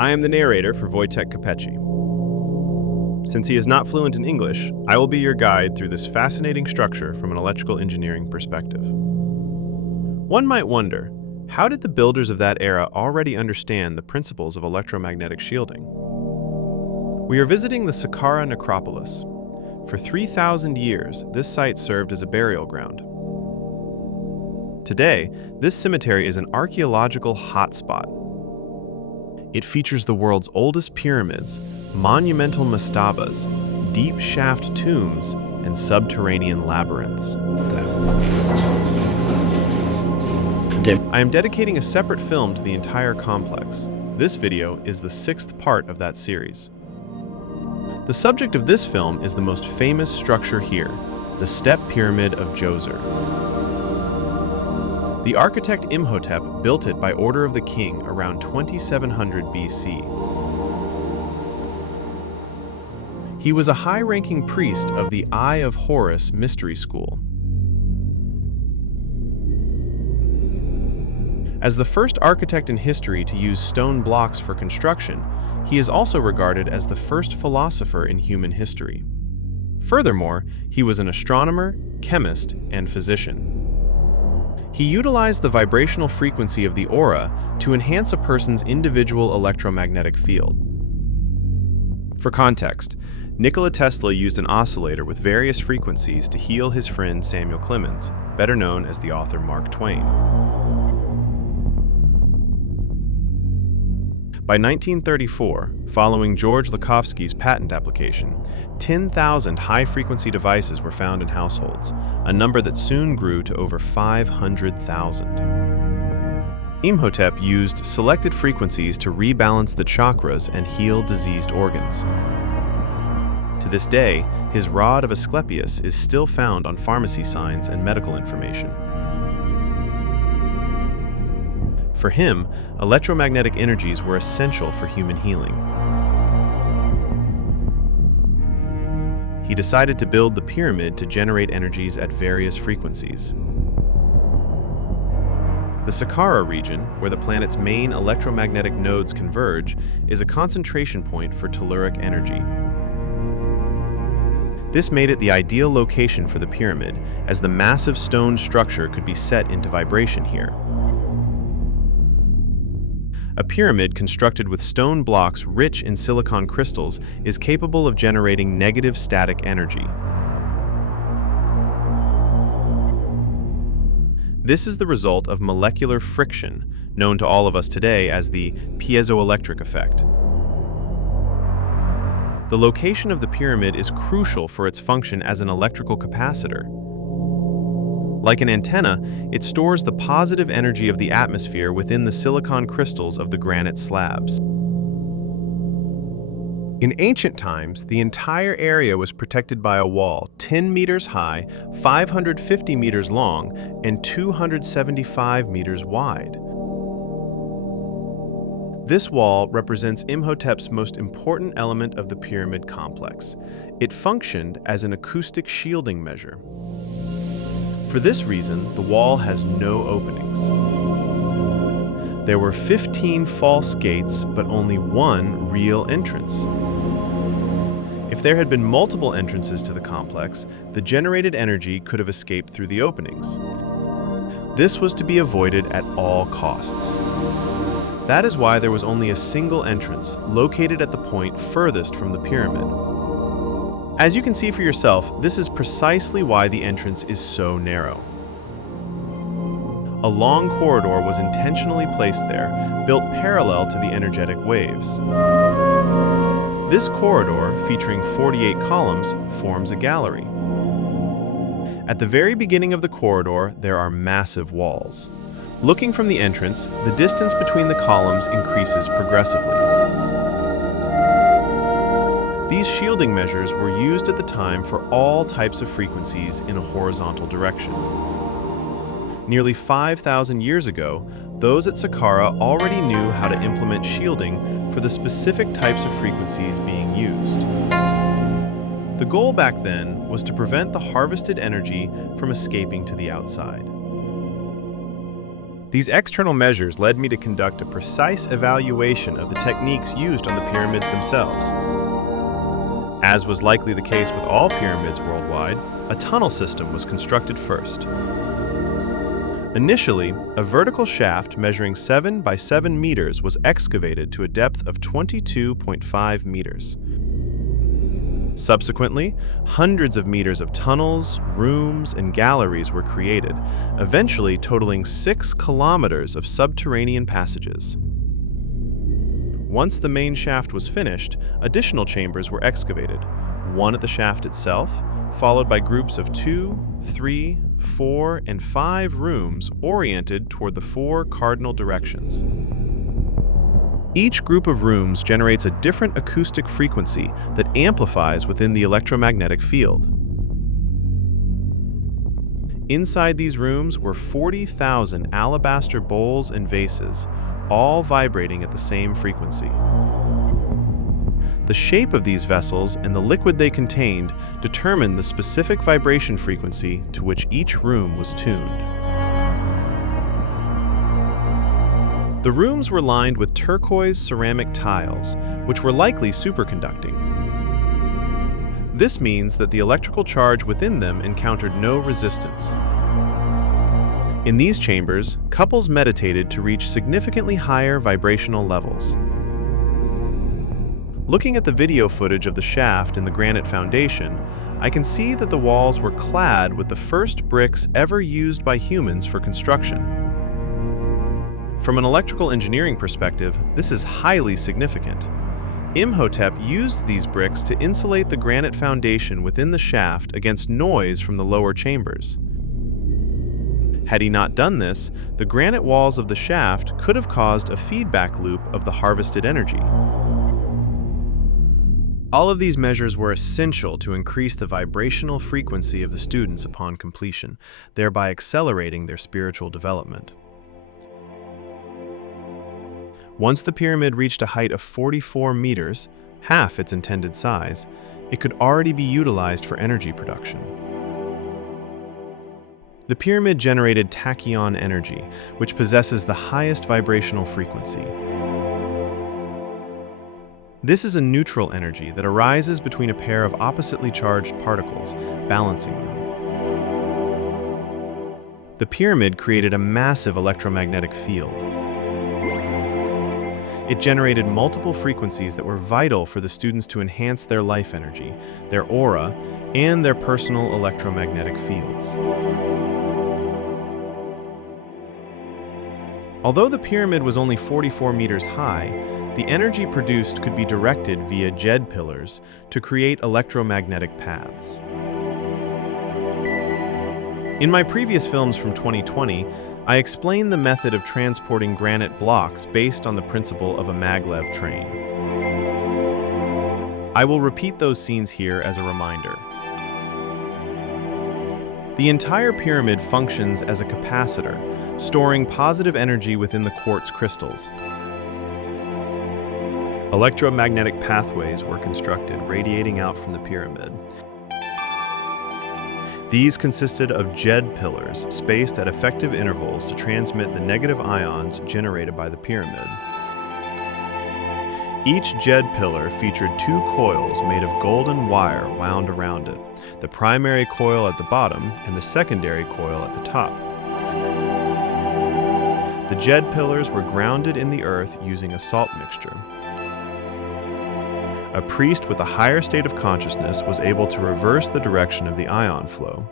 I am the narrator for Wojtek Kopecky. Since he is not fluent in English, I will be your guide through this fascinating structure from an electrical engineering perspective. One might wonder, how did the builders of that era already understand the principles of electromagnetic shielding? We are visiting the Saqqara necropolis. For 3,000 years, this site served as a burial ground. Today, this cemetery is an archaeological hotspot. It features the world's oldest pyramids, monumental mastabas, deep shaft tombs, and subterranean labyrinths. I am dedicating a separate film to the entire complex. This video is the 6th part of that series. The subject of this film is the most famous structure here, the Step Pyramid of Djoser. The architect Imhotep built it by order of the king around 2700 BC. He was a high-ranking priest of the Eye of Horus mystery school. As the first architect in history to use stone blocks for construction, he is also regarded as the first philosopher in human history. Furthermore, he was an astronomer, chemist, and physician. He utilized the vibrational frequency of the aura to enhance a person's individual electromagnetic field. For context, Nikola Tesla used an oscillator with various frequencies to heal his friend Samuel Clemens, better known as the author Mark Twain. By 1934, following George Lakhovsky's patent application, 10,000 high-frequency devices were found in households, a number that soon grew to over 500,000. Imhotep used selected frequencies to rebalance the chakras and heal diseased organs. To this day, his rod of Asclepius is still found on pharmacy signs and medical information. For him, electromagnetic energies were essential for human healing. He decided to build the pyramid to generate energies at various frequencies. The Saqqara region, where the planet's main electromagnetic nodes converge, is a concentration point for telluric energy. This made it the ideal location for the pyramid, as the massive stone structure could be set into vibration here. A pyramid constructed with stone blocks rich in silicon crystals is capable of generating negative static energy. This is the result of molecular friction, known to all of us today as the piezoelectric effect. The location of the pyramid is crucial for its function as an electrical capacitor. Like an antenna, it stores the positive energy of the atmosphere within the silicon crystals of the granite slabs. In ancient times, the entire area was protected by a wall 10 meters high, 550 meters long, and 275 meters wide. This wall represents Imhotep's most important element of the pyramid complex. It functioned as an acoustic shielding measure. For this reason, the wall has no openings. There were 15 false gates, but only one real entrance. If there had been multiple entrances to the complex, the generated energy could have escaped through the openings. This was to be avoided at all costs. That is why there was only a single entrance, located at the point furthest from the pyramid. As you can see for yourself, this is precisely why the entrance is so narrow. A long corridor was intentionally placed there, built parallel to the energetic waves. This corridor, featuring 48 columns, forms a gallery. At the very beginning of the corridor, there are massive walls. Looking from the entrance, the distance between the columns increases progressively. These shielding measures were used at the time for all types of frequencies in a horizontal direction. Nearly 5,000 years ago, those at Saqqara already knew how to implement shielding for the specific types of frequencies being used. The goal back then was to prevent the harvested energy from escaping to the outside. These external measures led me to conduct a precise evaluation of the techniques used on the pyramids themselves. As was likely the case with all pyramids worldwide, a tunnel system was constructed first. Initially, a vertical shaft measuring 7 by 7 meters was excavated to a depth of 22.5 meters. Subsequently, hundreds of meters of tunnels, rooms, and galleries were created, eventually totaling 6 kilometers of subterranean passages. Once the main shaft was finished, additional chambers were excavated, one at the shaft itself, followed by groups of 2, 3, 4, and 5 rooms oriented toward the 4 cardinal directions. Each group of rooms generates a different acoustic frequency that amplifies within the electromagnetic field. Inside these rooms were 40,000 alabaster bowls and vases, all vibrating at the same frequency. The shape of these vessels and the liquid they contained determined the specific vibration frequency to which each room was tuned. The rooms were lined with turquoise ceramic tiles, which were likely superconducting. This means that the electrical charge within them encountered no resistance. In these chambers, couples meditated to reach significantly higher vibrational levels. Looking at the video footage of the shaft in the granite foundation, I can see that the walls were clad with the first bricks ever used by humans for construction. From an electrical engineering perspective, this is highly significant. Imhotep used these bricks to insulate the granite foundation within the shaft against noise from the lower chambers. Had he not done this, the granite walls of the shaft could have caused a feedback loop of the harvested energy. All of these measures were essential to increase the vibrational frequency of the students upon completion, thereby accelerating their spiritual development. Once the pyramid reached a height of 44 meters, half its intended size, it could already be utilized for energy production. The pyramid generated Tachyon energy, which possesses the highest vibrational frequency. This is a neutral energy that arises between a pair of oppositely charged particles, balancing them. The pyramid created a massive electromagnetic field. It generated multiple frequencies that were vital for the students to enhance their life energy, their aura, and their personal electromagnetic fields. Although the pyramid was only 44 meters high, the energy produced could be directed via jed pillars to create electromagnetic paths. In my previous films from 2020, I explained the method of transporting granite blocks based on the principle of a maglev train. I will repeat those scenes here as a reminder. The entire pyramid functions as a capacitor, storing positive energy within the quartz crystals. Electromagnetic pathways were constructed, radiating out from the pyramid. These consisted of jed pillars, spaced at effective intervals to transmit the negative ions generated by the pyramid. Each jed pillar featured 2 coils made of golden wire wound around it, the primary coil at the bottom and the secondary coil at the top. The jed pillars were grounded in the earth using a salt mixture. A priest with a higher state of consciousness was able to reverse the direction of the ion flow.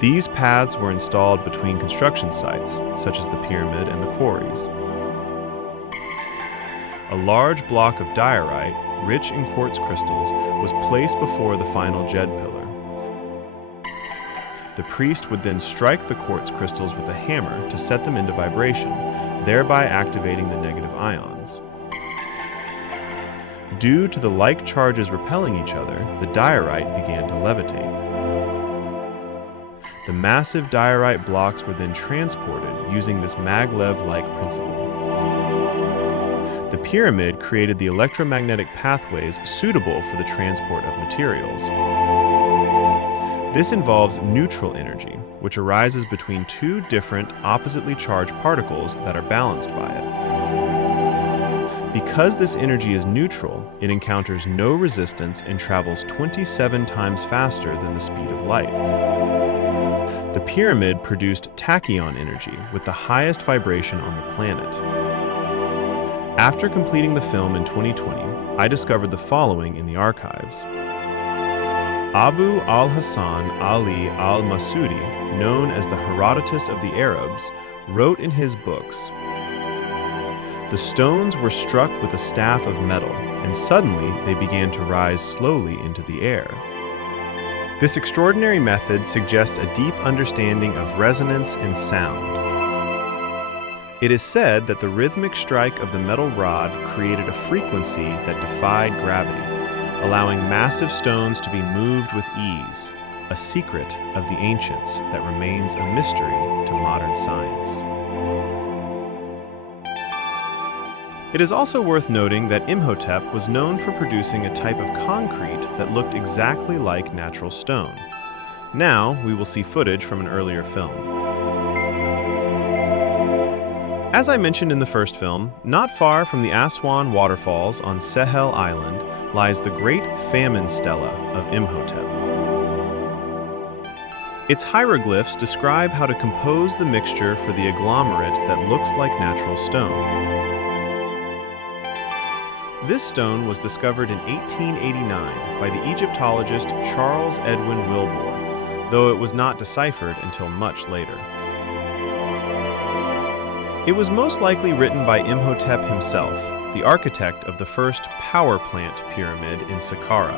These paths were installed between construction sites, such as the pyramid and the quarries. A large block of diorite, rich in quartz crystals, was placed before the final jed pillar. The priest would then strike the quartz crystals with a hammer to set them into vibration, thereby activating the negative ions. Due to the like charges repelling each other, the diorite began to levitate. The massive diorite blocks were then transported using this maglev-like principle. The pyramid created the electromagnetic pathways suitable for the transport of materials. This involves neutral energy, which arises between two different oppositely charged particles that are balanced by it. Because this energy is neutral, it encounters no resistance and travels 27 times faster than the speed of light. The pyramid produced tachyon energy with the highest vibration on the planet. After completing the film in 2020, I discovered the following in the archives. Abu al-Hassan Ali al-Masudi, known as the Herodotus of the Arabs, wrote in his books, "The stones were struck with a staff of metal, and suddenly they began to rise slowly into the air." This extraordinary method suggests a deep understanding of resonance and sound. It is said that the rhythmic strike of the metal rod created a frequency that defied gravity, allowing massive stones to be moved with ease, a secret of the ancients that remains a mystery to modern science. It is also worth noting that Imhotep was known for producing a type of concrete that looked exactly like natural stone. Now, we will see footage from an earlier film. As I mentioned in the first film, not far from the Aswan waterfalls on Sehel Island lies the Great Famine Stela of Imhotep. Its hieroglyphs describe how to compose the mixture for the agglomerate that looks like natural stone. This stone was discovered in 1889 by the Egyptologist Charles Edwin Wilbur, though it was not deciphered until much later. It was most likely written by Imhotep himself, the architect of the first power plant pyramid in Saqqara.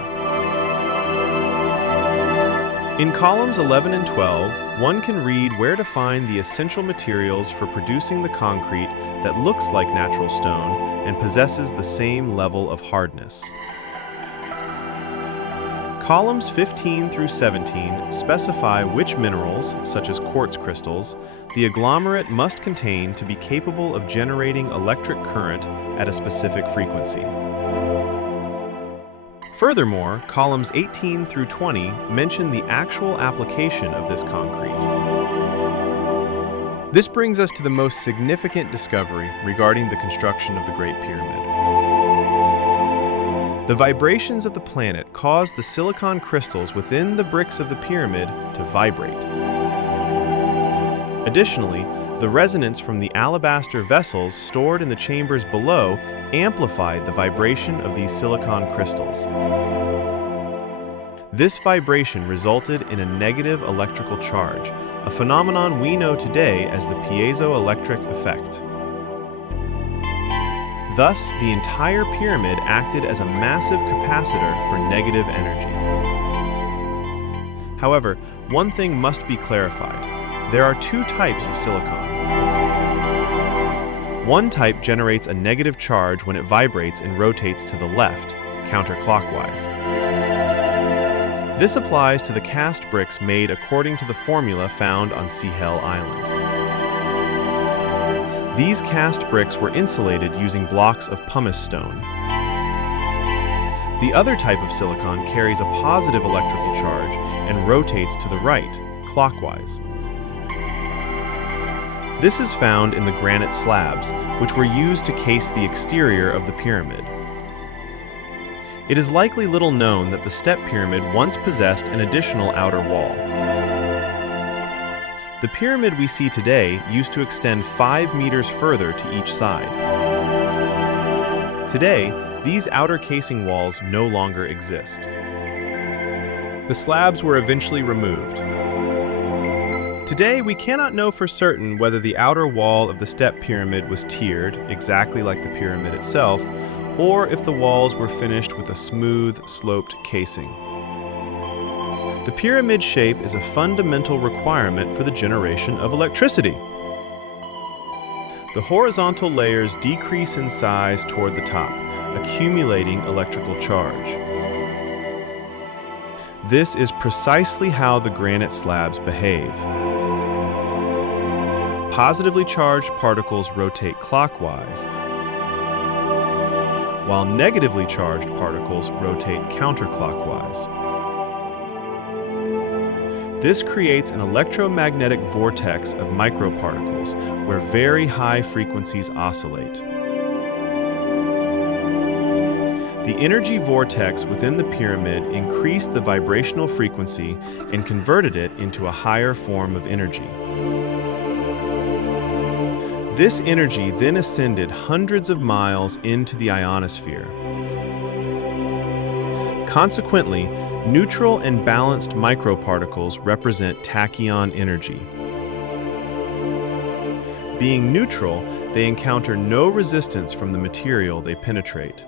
In columns 11 and 12, one can read where to find the essential materials for producing the concrete that looks like natural stone and possesses the same level of hardness. Columns 15 through 17 specify which minerals, such as quartz crystals, the agglomerate must contain to be capable of generating electric current at a specific frequency. Furthermore, columns 18 through 20 mention the actual application of this concrete. This brings us to the most significant discovery regarding the construction of the Great Pyramid. The vibrations of the planet cause the silicon crystals within the bricks of the pyramid to vibrate. Additionally, the resonance from the alabaster vessels stored in the chambers below amplified the vibration of these silicon crystals. This vibration resulted in a negative electrical charge, a phenomenon we know today as the piezoelectric effect. Thus, the entire pyramid acted as a massive capacitor for negative energy. However, one thing must be clarified. There are two types of silicon. One type generates a negative charge when it vibrates and rotates to the left, counterclockwise. This applies to the cast bricks made according to the formula found on Sehel Island. These cast bricks were insulated using blocks of pumice stone. The other type of silicon carries a positive electrical charge and rotates to the right, clockwise. This is found in the granite slabs, which were used to case the exterior of the pyramid. It is likely little known that the step pyramid once possessed an additional outer wall. The pyramid we see today used to extend 5 meters further to each side. Today, these outer casing walls no longer exist. The slabs were eventually removed. Today, we cannot know for certain whether the outer wall of the step pyramid was tiered, exactly like the pyramid itself, or if the walls were finished with a smooth, sloped casing. The pyramid shape is a fundamental requirement for the generation of electricity. The horizontal layers decrease in size toward the top, accumulating electrical charge. This is precisely how the granite slabs behave. Positively charged particles rotate clockwise, while negatively charged particles rotate counterclockwise. This creates an electromagnetic vortex of microparticles where very high frequencies oscillate. The energy vortex within the pyramid increased the vibrational frequency and converted it into a higher form of energy. This energy then ascended hundreds of miles into the ionosphere. Consequently, neutral and balanced microparticles represent tachyon energy. Being neutral, they encounter no resistance from the material they penetrate.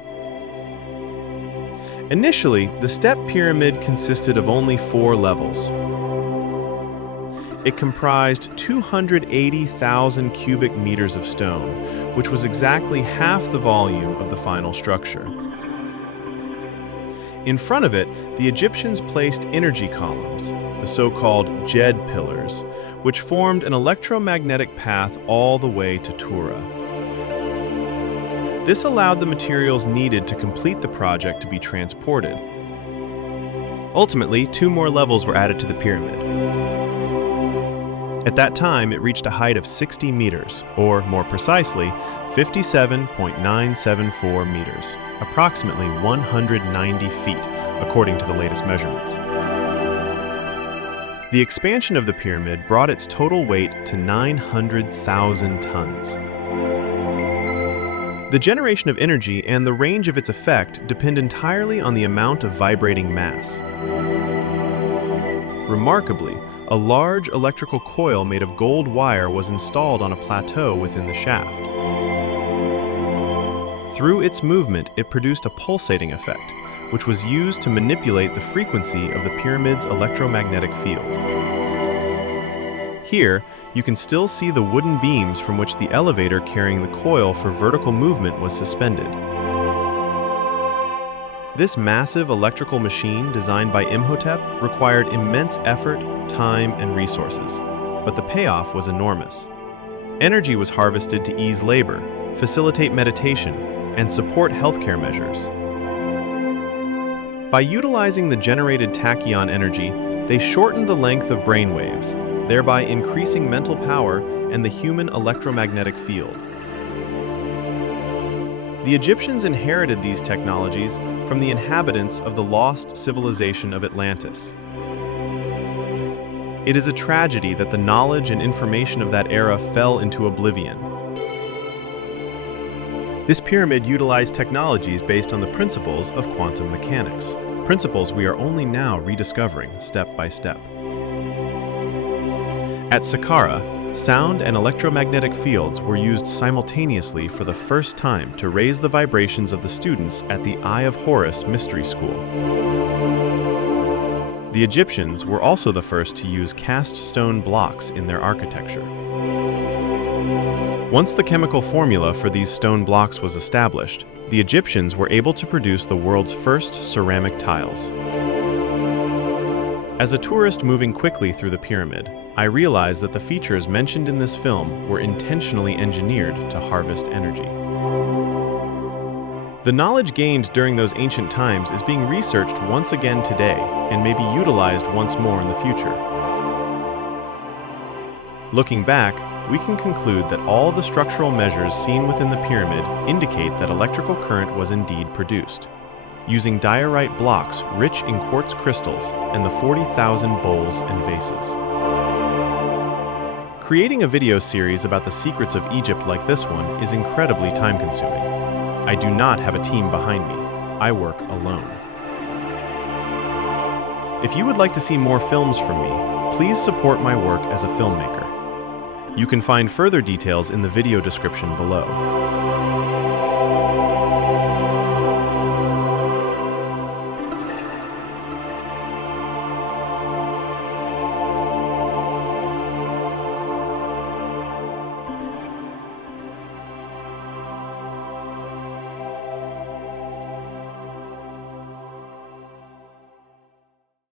Initially, the step pyramid consisted of only 4 levels. It comprised 280,000 cubic meters of stone, which was exactly half the volume of the final structure. In front of it, the Egyptians placed energy columns, the so-called Jed pillars, which formed an electromagnetic path all the way to Tura. This allowed the materials needed to complete the project to be transported. Ultimately, 2 more levels were added to the pyramid. At that time, it reached a height of 60 meters, or more precisely, 57.974 meters, approximately 190 feet, according to the latest measurements. The expansion of the pyramid brought its total weight to 900,000 tons. The generation of energy and the range of its effect depend entirely on the amount of vibrating mass. Remarkably, a large electrical coil made of gold wire was installed on a plateau within the shaft. Through its movement, it produced a pulsating effect, which was used to manipulate the frequency of the pyramid's electromagnetic field. Here, you can still see the wooden beams from which the elevator carrying the coil for vertical movement was suspended. This massive electrical machine designed by Imhotep required immense effort, time, and resources, but the payoff was enormous. Energy was harvested to ease labor, facilitate meditation, and support healthcare measures. By utilizing the generated tachyon energy, they shortened the length of brainwaves, thereby increasing mental power and the human electromagnetic field. The Egyptians inherited these technologies from the inhabitants of the lost civilization of Atlantis. It is a tragedy that the knowledge and information of that era fell into oblivion. This pyramid utilized technologies based on the principles of quantum mechanics, principles we are only now rediscovering step by step. At Saqqara, sound and electromagnetic fields were used simultaneously for the first time to raise the vibrations of the students at the Eye of Horus Mystery School. The Egyptians were also the first to use cast stone blocks in their architecture. Once the chemical formula for these stone blocks was established, the Egyptians were able to produce the world's first ceramic tiles. As a tourist moving quickly through the pyramid, I realized that the features mentioned in this film were intentionally engineered to harvest energy. The knowledge gained during those ancient times is being researched once again today and may be utilized once more in the future. Looking back, we can conclude that all the structural measures seen within the pyramid indicate that electrical current was indeed produced, using diorite blocks rich in quartz crystals and the 40,000 bowls and vases. Creating a video series about the secrets of Egypt like this one is incredibly time-consuming. I do not have a team behind me. I work alone. If you would like to see more films from me, please support my work as a filmmaker. You can find further details in the video description below.